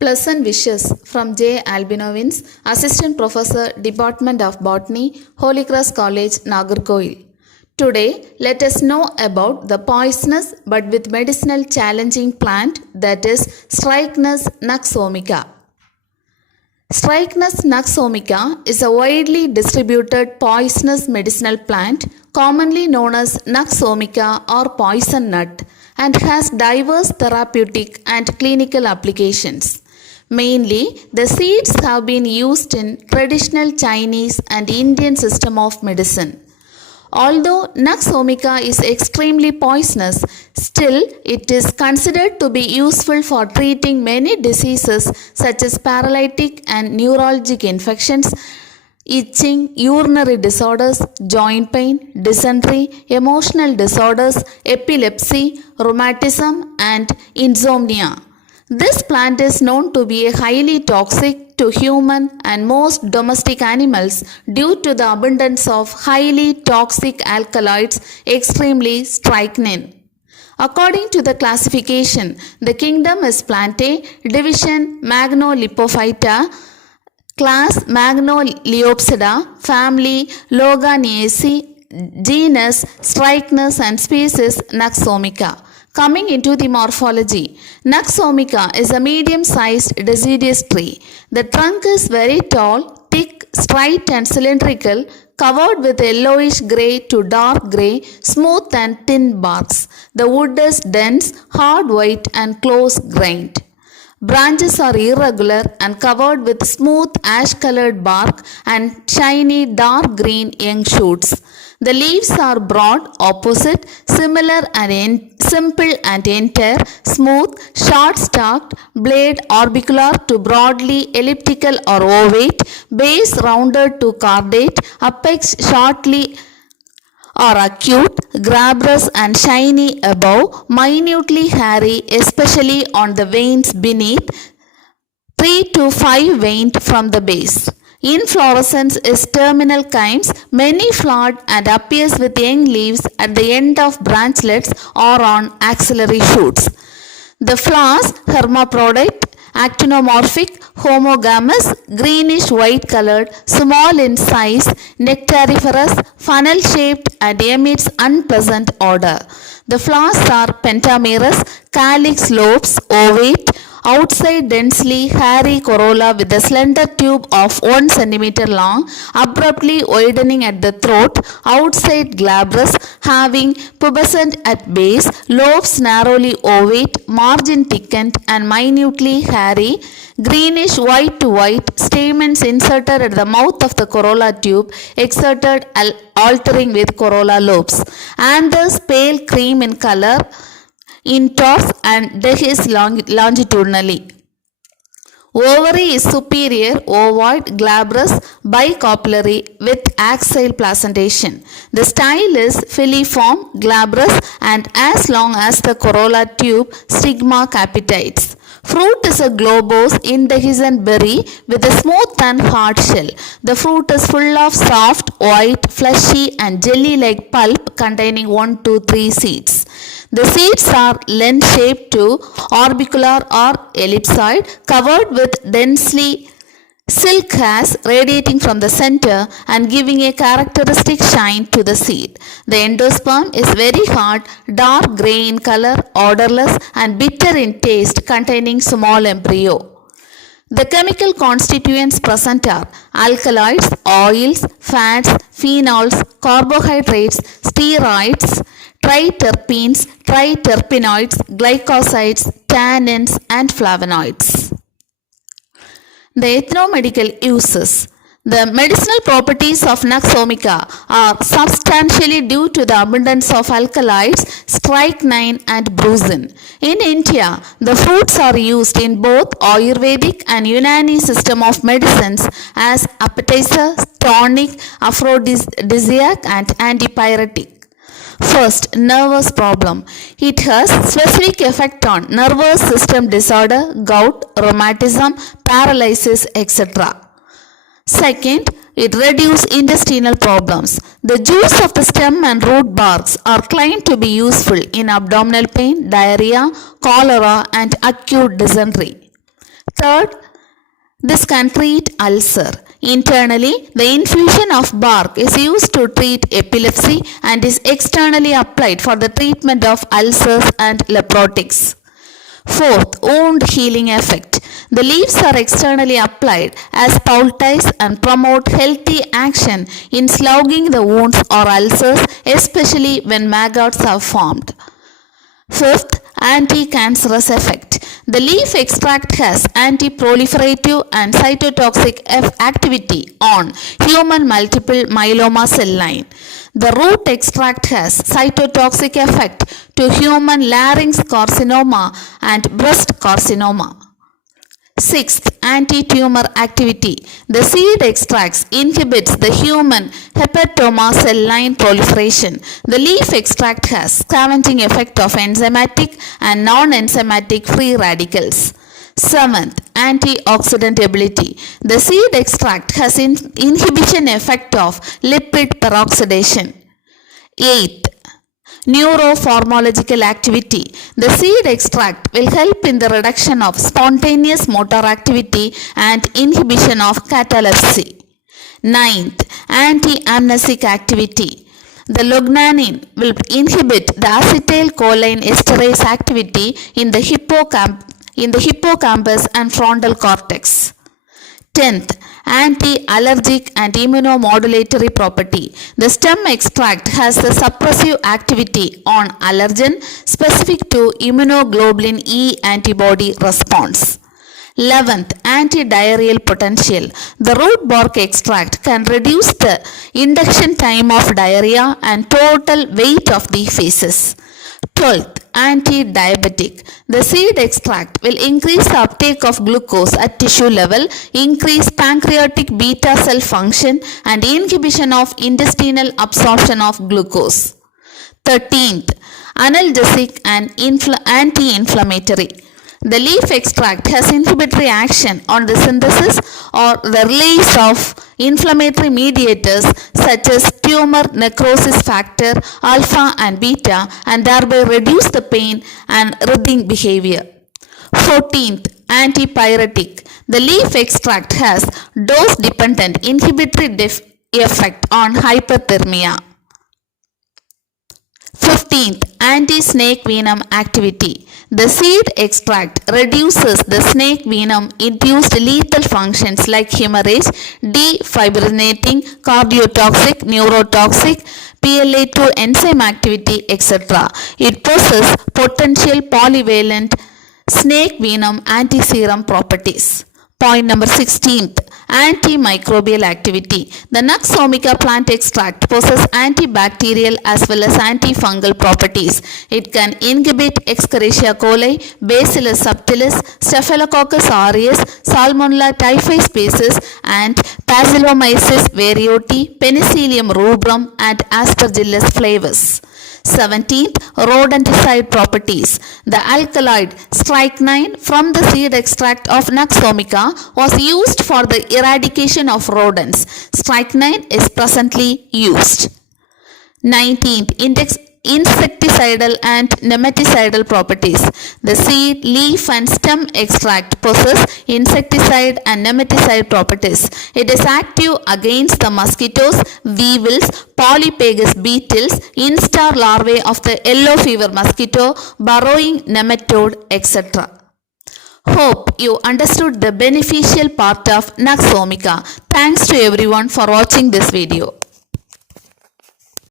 Pleasant wishes from J. Albinovins, Assistant Professor, Department of Botany, Holy Cross College, Nagarkoil. Today, let us know about the poisonous but with medicinal challenging plant that is Strychnus nuxomica. Strychnus nuxomica is a widely distributed poisonous medicinal plant commonly known as nuxomica or poison nut and has diverse therapeutic and clinical applications. Mainly, the seeds have been used in traditional Chinese and Indian system of medicine. Although nuxomica is extremely poisonous, still it is considered to be useful for treating many diseases such as paralytic and neurologic infections, itching, urinary disorders, joint pain, dysentery, emotional disorders, epilepsy, rheumatism, and insomnia. This plant is known to be highly toxic to human and most domestic animals due to the abundance of highly toxic alkaloids, extremely strychnine. According to the classification, the kingdom is Plantae, division Magnolipophyta, class Magnoliopsida, family Loganiaceae, genus Strychnus and species Nuxomica. Coming into the morphology, Nuxomica is a medium-sized deciduous tree. The trunk is very tall, thick, straight and cylindrical, covered with yellowish grey to dark grey, smooth and thin barks. The wood is dense, hard white and close-grained. Branches are irregular and covered with smooth ash-colored bark and shiny dark green young shoots. The leaves are broad, opposite, similar and simple and entire, smooth, short-stalked, blade orbicular to broadly elliptical or ovate, base rounded to cordate, apex shortly or acute, glabrous and shiny above, minutely hairy, especially on the veins beneath, 3 to 5 veined from the base. Inflorescence is terminal cymes, many flowered and appears with young leaves at the end of branchlets or on axillary shoots. The flowers hermaphrodite, actinomorphic, homogamous, greenish white colored, small in size, nectariferous, funnel shaped and emits unpleasant odor. The flowers are pentamerous, calyx lobes, ovate, outside densely hairy corolla with a slender tube of 1 cm long, abruptly widening at the throat, outside glabrous, having pubescent at base, lobes narrowly ovate, margin thickened and minutely hairy, greenish white to white, stamens inserted at the mouth of the corolla tube, exerted altering with corolla lobes. Anthers pale cream in color, in tops and dehisce longitudinally. Ovary is superior, ovoid, glabrous, bicopulary with axile placentation. The style is filiform, glabrous and as long as the corolla tube, stigma capitates. Fruit is a globose, indehiscent berry with a smooth and hard shell. The fruit is full of soft, white, fleshy and jelly-like pulp containing 1 to 3 seeds. The seeds are lens-shaped to orbicular or ellipsoid, covered with densely silk hairs radiating from the center and giving a characteristic shine to the seed. The endosperm is very hard, dark grey in color, odorless and bitter in taste, containing small embryo. The chemical constituents present are alkaloids, oils, fats, phenols, carbohydrates, steroids, triterpenes, triterpenoids, glycosides, tannins and flavonoids. The ethnomedical uses. The medicinal properties of Nuxomica are substantially due to the abundance of alkaloids, strychnine and brucin. In India, the fruits are used in both Ayurvedic and Unani system of medicines as appetizer, tonic, aphrodisiac and antipyretic. First, nervous problem. It has specific effect on nervous system disorder, gout, rheumatism, paralysis, etc. Second, it reduces intestinal problems. The juice of the stem and root barks are claimed to be useful in abdominal pain, diarrhea, cholera and acute dysentery. Third, this can treat ulcer. Internally, the infusion of bark is used to treat epilepsy and is externally applied for the treatment of ulcers and leprotics. Fourth, wound healing effect. The leaves are externally applied as poultice and promote healthy action in slugging the wounds or ulcers, especially when maggots have formed. Fifth, anti-cancerous effect. The leaf extract has anti-proliferative and cytotoxic activity on human multiple myeloma cell line. The root extract has cytotoxic effect to human larynx carcinoma and breast carcinoma. Sixth, anti-tumor activity. The seed extracts inhibits the human hepatoma cell line proliferation. The leaf extract has scavenging effect of enzymatic and non-enzymatic free radicals. Seventh, antioxidant ability. The seed extract has inhibition effect of lipid peroxidation. Eighth, neuropharmacological activity. The seed extract will help in the reduction of spontaneous motor activity and inhibition of catalepsy. Ninth, anti-amnesic activity. The lugnanin will inhibit the acetylcholine esterase activity in the hippocampus and frontal cortex. 10th, anti-allergic and immunomodulatory property. The stem extract has the suppressive activity on allergen specific to immunoglobulin E antibody response. 11th, anti-diarrheal potential. The root bark extract can reduce the induction time of diarrhea and total weight of the feces. 12th, anti-diabetic. The seed extract will increase the uptake of glucose at tissue level, increase pancreatic beta cell function and inhibition of intestinal absorption of glucose. 13th, analgesic and anti-inflammatory. The leaf extract has inhibitory action on the synthesis or the release of inflammatory mediators such as tumor necrosis factor alpha and beta and thereby reduce the pain and writhing behavior. 14th, antipyretic. The leaf extract has dose-dependent inhibitory effect on hyperthermia. 15th, anti-snake venom activity. The seed extract reduces the snake venom induced lethal functions like hemorrhage, defibrinating, cardiotoxic, neurotoxic, PLA2 enzyme activity, etc. It possesses potential polyvalent snake venom antiserum properties. Point number 16th, antimicrobial activity. The Nux vomica plant extract possesses antibacterial as well as antifungal properties. It can inhibit Escherichia coli, Bacillus subtilis, Staphylococcus aureus, Salmonella typhi species and Paxillomyces varioti, Penicillium rubrum and Aspergillus flavus. 17th, rodenticide properties. The alkaloid strychnine from the seed extract of Nux vomica was used for the eradication of rodents. Strychnine is presently used. 19th, insecticidal and nematicidal properties. The seed, leaf and stem extract possess insecticide and nematicide properties. It is active against the mosquitoes, weevils, polypagus beetles, instar larvae of the yellow fever mosquito, burrowing nematode, etc. Hope you understood the beneficial part of Nux vomica. Thanks to everyone for watching this video.